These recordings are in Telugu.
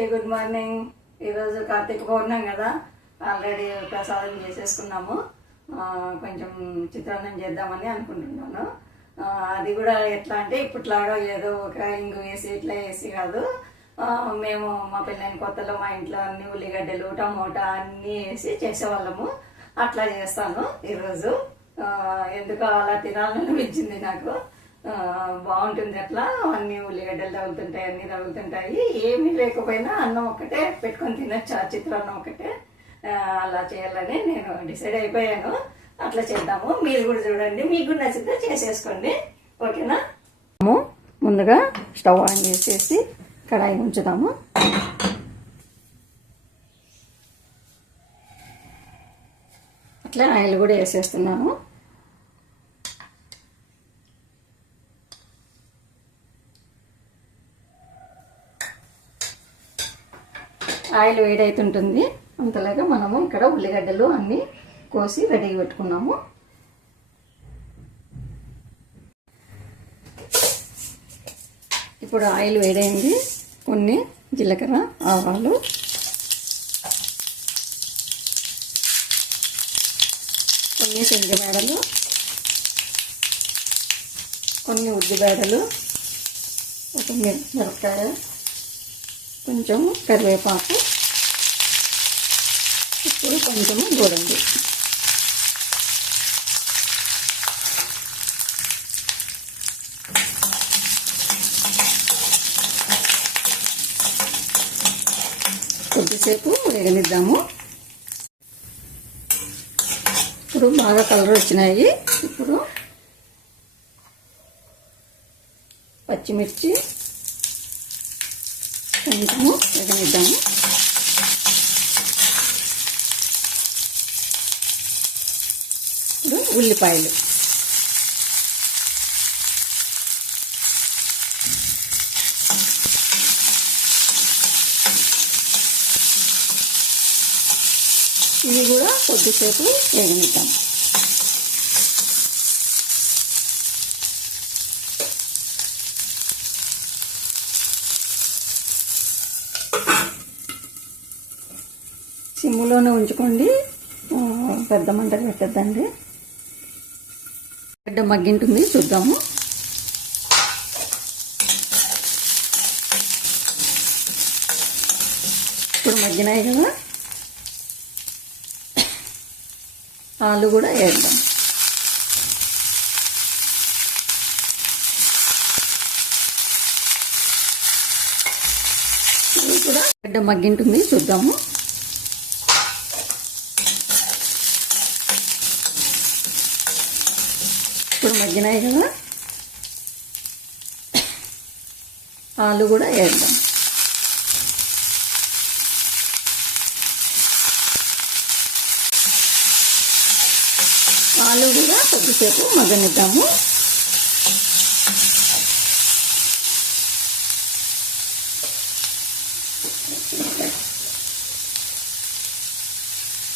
అందరికీ గుడ్ మార్నింగ్. ఈరోజు కార్తీక పౌర్ణమి కదా, ఆల్రెడీ ప్రసాదం చేసేసుకున్నాము. కొంచెం చిత్రాన్నం చేద్దామని అనుకుంటున్నాను. అది కూడా ఎట్లా అంటే ఇప్పట్లాడో ఏదో ఒక ఇంగు వేసి ఇట్లా వేసి కాదు. మేము మా పెళ్ళైన కొత్తలో మా ఇంట్లో అన్ని ఉల్లిగడ్డలు టమోటా అన్నీ వేసి చేసేవాళ్ళము. అట్లా చేస్తాను ఈరోజు. ఎందుకు అలా తినాలనిపించింది నాకు. బాగుంటుంది అట్లా. అన్ని ఉల్లిగడ్డలు తగులుతుంటాయి, అన్ని తగులుతుంటాయి. ఏమీ లేకపోయినా అన్నం ఒక్కటే పెట్టుకొని తినచ్చు, ఆ చిత్రాన్నం ఒకటే. అలా చేయాలని నేను డిసైడ్ అయిపోయాను. అట్లా చేద్దాము. మీరు కూడా చూడండి, మీకు నచ్చితే చేసేసుకోండి. ఓకేనా? ముందుగా స్టవ్ ఆన్ చేసేసి కడాయి ఉంచుదాము. అట్లా ఆయిల్ కూడా వేసేస్తున్నాను. ఆయిల్ వేడైతుంటుంది. అంతలాగా మనము ఇక్కడ ఉల్లిగడ్డలు అన్నీ కోసి రెడీగా పెట్టుకున్నాము. ఇప్పుడు ఆయిల్ వేడైంది. కొన్ని జీలకర్ర, ఆవాలు, కొన్ని శనగబేడలు, కొన్ని ఉద్దిబేడలు, ఒక మిరపకాయ, కొంచెం కరివేపాకు, ఇప్పుడు కొంచెము గోడంబి. కొద్దిసేపు వేగనిద్దాము. ఇప్పుడు బాగా కలర్ వచ్చినాయి. ఇప్పుడు పచ్చిమిర్చి కొంచెము వేగనిద్దాము. ఇప్పుడు ఉల్లిపాయలు, ఇవి కూడా కొద్దిసేపు వేగనిద్దాం. సిమ్లోనే ఉంచుకోండి, పెద్ద మంటకు పెట్టద్దండి. గడ్డ మగ్గింటుంది, చూద్దాము. ఇప్పుడు మగ్గినాయి కదా, ఆలు కూడా వేద్దాం. ఇది కూడా గడ్డ మగ్గింటుంది, చూద్దాము. ఇప్పుడు మగ్గినాయి కదా, ఆలు కూడా వేద్దాం. ఆలు కూడా కొద్దిసేపు మగ్గనిద్దాము.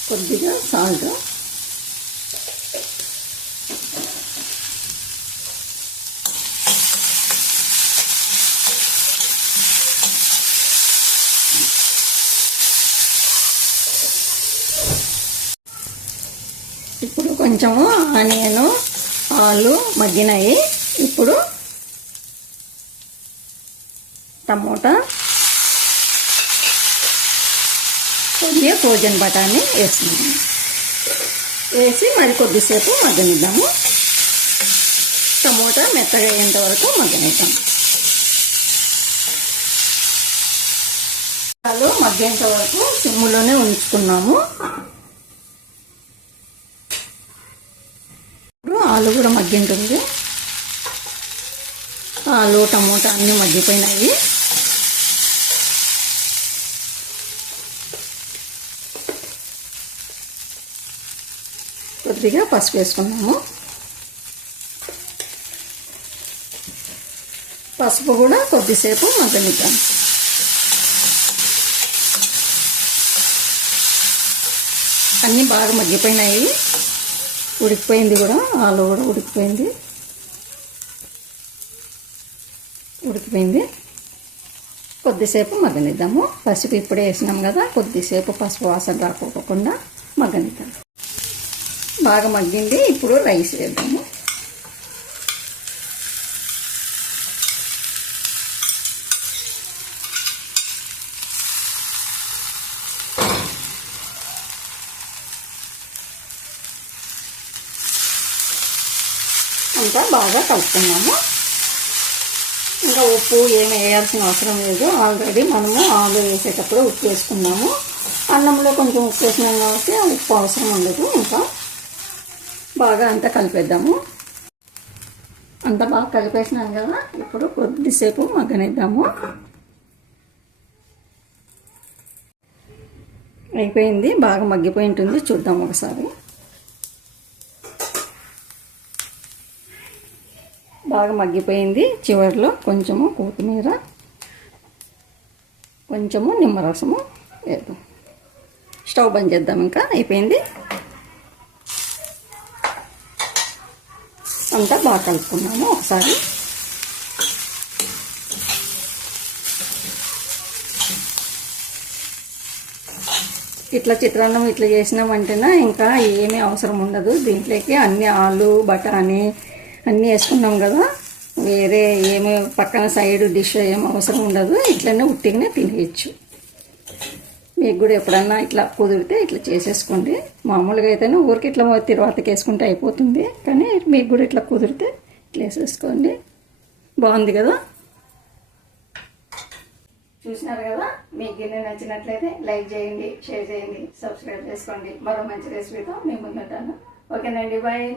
కొద్దిగా సాల్ట్, ఇప్పుడు కొంచెము ఆనియను, ఆలు మగ్గినాయి. ఇప్పుడు టమోటా, కొద్దిగా ఫ్రోజన్ బఠానీ వేస్తున్నాము. వేసి మరి కొద్దిసేపు మగ్గనిద్దాము. టమోటా మెత్తగా అయ్యేంత వరకు మగ్గనిద్దాం. ఆలు మగ్గేంత వరకు సిమ్లోనే ఉంచుకున్నాము. ఆలు కూడా మగ్గింటుంది. ఆలు టమోటా అన్నీ మగ్గిపోయినాయి. కొద్దిగా పసుపు వేసుకున్నాము. పసుపు కూడా కొద్దిసేపు మగ్గనిద్దాం. అన్నీ బాగా మగ్గిపోయినాయి. ఉడికిపోయింది కూడా, ఆలు కూడా ఉడికిపోయింది. కొద్దిసేపు మగ్గనిద్దాము. పసుపు ఇప్పుడే వేసినాం కదా, కొద్దిసేపు పసుపు వాసన రాకోకుండా మగ్గనిద్దాం. బాగా మగ్గింది. ఇప్పుడు రైస్ వేద్దాము. అంతా బాగా కలుపుకున్నాము. ఇంకా ఉప్పు ఏమి వేయాల్సిన అవసరం లేదు. ఆల్రెడీ మనము ఆలు వేసేటప్పుడు ఉప్పు వేసుకున్నాము. అన్నంలో కొంచెం ఉప్పు వేసినాం కాబట్టి ఆ ఉప్పు అవసరం ఉండదు. ఇంకా బాగా అంతా కలిపేద్దాము. అంతా బాగా కలిపేసినాం కదా, ఇప్పుడు కొద్దిసేపు మగ్గనిద్దాము. అయిపోయింది, బాగా మగ్గిపోయి ఉంటుంది. చూద్దాం ఒకసారి. బాగా మగ్గిపోయింది. చివరిలో కొంచెము కొత్తిమీర, కొంచెము నిమ్మరసము వేద్దాం. స్టవ్ బంద్ చేద్దాం. ఇంకా అయిపోయింది. అంతా బాగా కలుపుకున్నాము ఒకసారి. ఇట్లా చిత్రాన్నం ఇట్లా చేసినామంటేనా ఇంకా ఏమీ అవసరం ఉండదు. దీంట్లోకి అన్ని ఆలు బఠానీ అన్నీ వేసుకున్నాం కదా, వేరే ఏమి పక్కన సైడ్ డిష్ ఏం అవసరం ఉండదు. ఇట్లనే ఉట్టిగానే తినేయచ్చు. మీకు కూడా ఎప్పుడన్నా ఇట్లా కుదిరితే ఇట్లా చేసేసుకోండి. మామూలుగా అయితేనే ఊరికి ఇట్లా తిరువాతకి వేసుకుంటే అయిపోతుంది, కానీ మీకు కూడా ఇట్లా కుదిరితే ఇట్లా వేసేసుకోండి. బాగుంది కదా. చూసినారు కదా. మీకు గిన్నె నచ్చినట్లయితే లైక్ చేయండి, షేర్ చేయండి, సబ్స్క్రైబ్ చేసుకోండి. మరో మంచి రెసిపీతో మీ ముందుంటాను. ఓకేనండి, బాయ్.